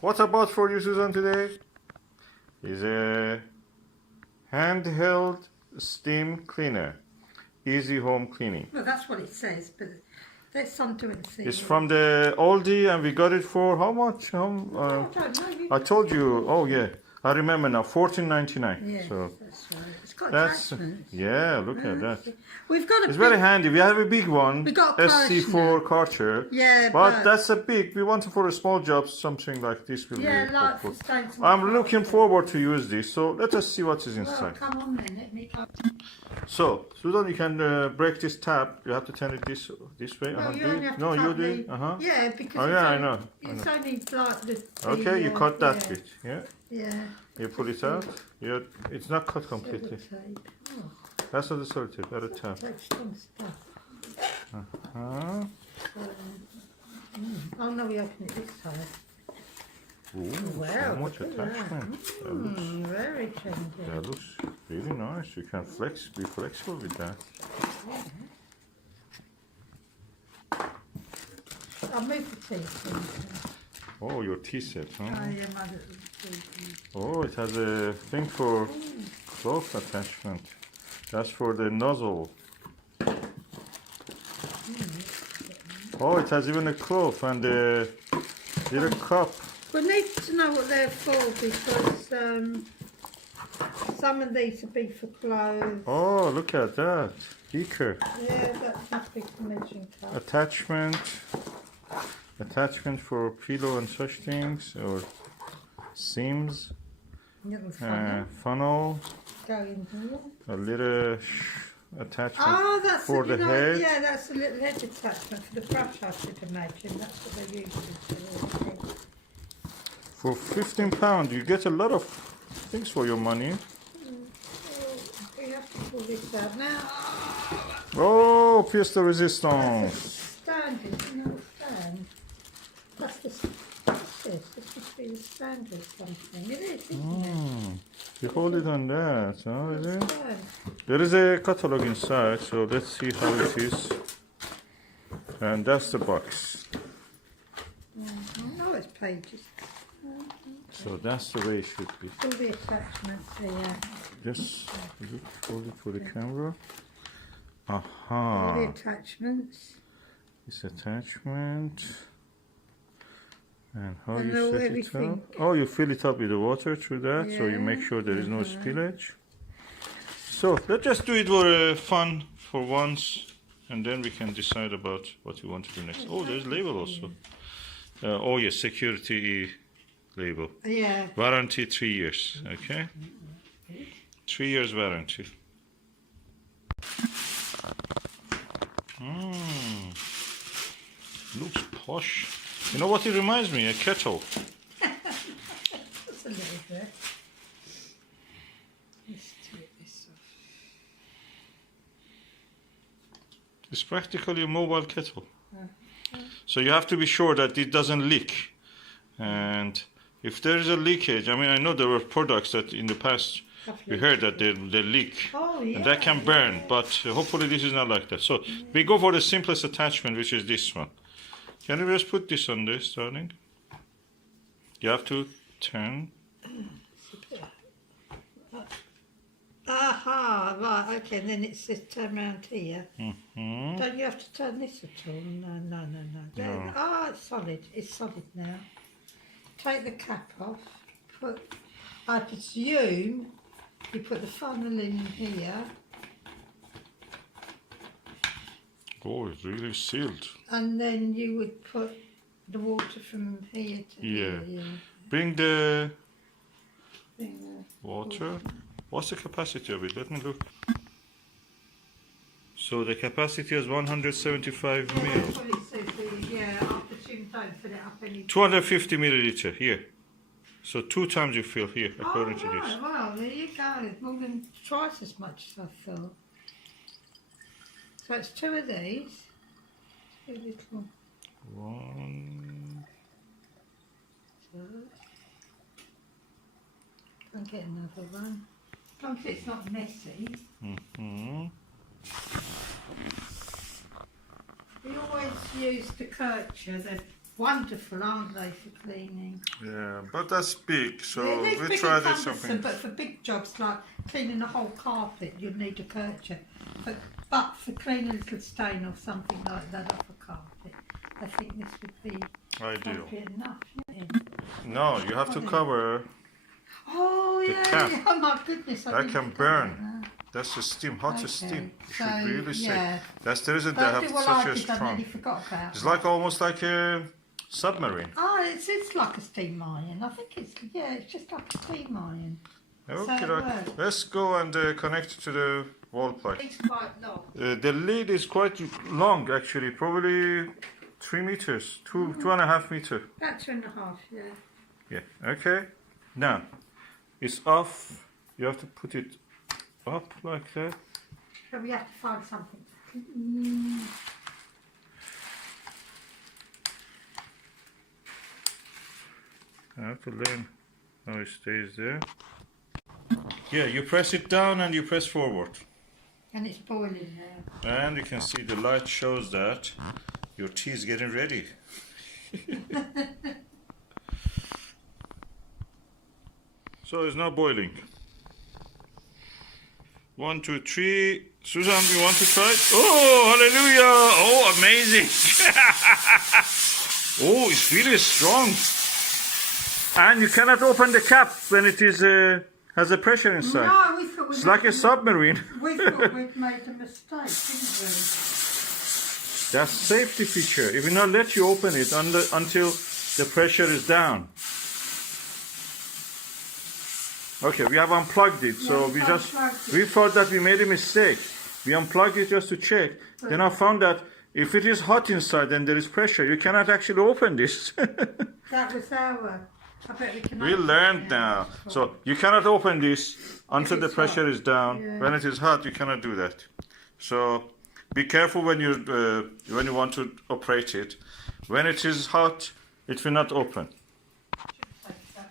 what I bought for you, Susan, today is a handheld steam cleaner. Easy home cleaning. Well, that's what it says, but there's something to see. It's from the Aldi, and we got it for how much? I don't know. I told you. Oh yeah, I remember now. $14.99. Yes, So that's right. It's got that's attachments. yeah. Look at that. We've got a It's big, very handy. We have a big one. We got a SC4 Karcher. Yeah, but that's a big. We want for a small job. Something like this will yeah, be like helpful. for I'm looking forward to use this. So let us see what is Well, inside. come on then. Let me go. So, Susan, you can break this tab. You have to turn it this way. No, you do only it. have to No, you cut do the- it. Yeah, because Oh, it's yeah, I only, know. It's only like the Okay, you cut that yeah, bit. Yeah. Yeah. You pull it out. Yeah, it's not cut completely. Sellotape. Oh, That's not the sellotape. That's a tab. that's strong stuff. Huh? Oh no, we open it this side. Ooh, Wow, so much look at that. attachment. That looks, Very trendy. that looks really nice. You can be flexible with that. I'll move the teeth. Oh, your tea set, huh? Oh yeah, my little teeth. Oh, it has a thing for cloth attachment. That's for the nozzle. Oh, it has even a cloth and a little cup. We need to know what they're for because some of these will be for clothes. Oh, look at that. Beaker. Yeah, that's nothing for measuring cup. Attachment for pillow and such things, or seams. Little funnel. Funnel. Go in here. A little attachment Oh, that's for the head. Yeah, that's a little head attachment for the brush, I should imagine. That's what they use for the head. For £15, you get a lot of things for your money. We have to pull this out now. Oh, pièce de That's a résistance. stand, isn't it? Stand. That's this. What's this? This must be the stand or something. It is, isn't it? You hold it on that, huh, is it? Stand. There is a catalog inside, so let's see how it is. And that's the box. Oh, it's pages. So that's the way it should be. All the attachments here. Just hold it for the camera. All the Aha. attachments. This attachment. And how And you all set it everything. up? Oh, you fill it up with the water through that, so you make Yeah. sure there is no spillage. So let's just do it for fun for once, and then we can decide about what we want to do next. Oh, there's label also. Oh yes, security label. Yeah. Warranty 3 years. Okay. 3 years warranty. Looks posh. You know what it reminds me? A kettle. That's a little bit. Let's take this off. It's practically a mobile kettle. So you have to be sure that it doesn't leak. And if there is a leakage, I mean, I know there were products that in the past we heard that they leak. Oh, yeah. And that can burn, but hopefully this is not like that. So we go for the simplest attachment, which is this one. Can you just put this on this, darling? You have to turn. Aha, right, okay, and then it says turn around here. Mm-hmm. Don't you have to turn this at all? No. No. Ah, it's solid now. Take the cap off, I presume you put the funnel in here, Oh, it's really sealed. and then you would put the water from here to Yeah. here. Bring the Thing water. What's the capacity of it? Let me look. So the capacity is 175 there. mil. That's what it says here, yeah, I presume don't fill it up any. 250 milliliter here. So 2 times you fill here, according to right, this. well, there you go. More than twice as much as I thought. So it's 2 of these. 2 little. 1. I'll get another one. As long as it's not messy. Mm-hmm. We always use the Kircher, the wonderful, aren't they, for cleaning? Yeah, but that's big, so Yeah, it is we big tried and it something. cumbersome, but for big jobs like cleaning a whole carpet, you'd need a Kircher. But for cleaning a little stain or something like that off a carpet, I think this would be Ideal. appropriate enough. Yeah. No, you have to cover. Oh The yeah, cap. yeah, oh my goodness. I That didn't can think of burn. that. That's the steam, hottest Okay, steam. You so, should really say. yeah. That's the reason they Don't have do what such I a did, I strong. nearly forgot about It's that. like almost like a submarine. Oh, it's like a steam iron. I think it's just like a steam iron. Okay, it works. let's go and connect it to the wall plug. It's quite long. The lead is quite long, actually, probably 3 meters, 2.5 meters. About 2.5, yeah. Yeah. Okay. Now, it's off. You have to put it up like that. But we have to find something. I have to learn how it stays there. Yeah, you press it down and you press forward. And it's boiling now. And you can see the light shows that your tea is getting ready. So it's now boiling. 1, 2, 3. Susan, you want to try it? Oh, hallelujah! Oh, amazing! Oh, it's really strong. And you cannot open the cap when it is has a pressure inside. No, we thought It's like a submarine. We thought we'd made a mistake, didn't we? That's safety feature. It will not let you open it until the pressure is down. Okay, we have unplugged it, so Yeah, we thought that we made a mistake. We unplugged it just to check. Then I found that if it is hot inside and there is pressure, you cannot actually open this. That was our. I bet we can. We open learned it now. So you cannot open this until the it's pressure hot. is down. Yeah. When it is hot, you cannot do that. So be careful when you want to operate it. When it is hot, it will not open.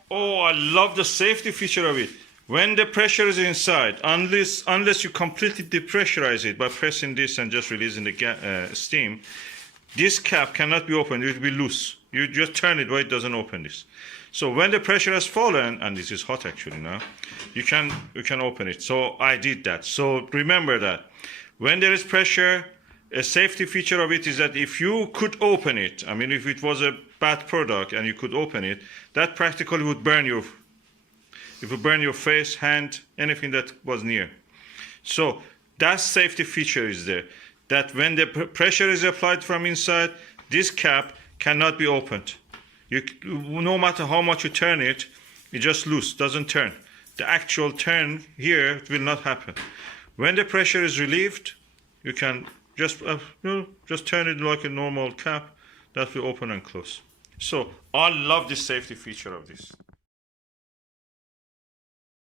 Oh, I love the safety feature of it. When the pressure is inside, unless you completely depressurize it by pressing this and just releasing the steam, this cap cannot be opened. It will be loose. You just turn it, but it doesn't open this. So when the pressure has fallen, and this is hot actually now, you can open it. So I did that. So remember that when there is pressure, a safety feature of it is that if you could open it, I mean, if it was a bad product and you could open it, that practically would burn you. It would burn your face, hand, anything that was near. So that safety feature is there. That when the pressure is applied from inside, this cap cannot be opened. No matter how much you turn it, it just loose, doesn't turn. The actual turn here will not happen. When the pressure is relieved, you can just turn it like a normal cap. That will open and close. So I love the safety feature of this.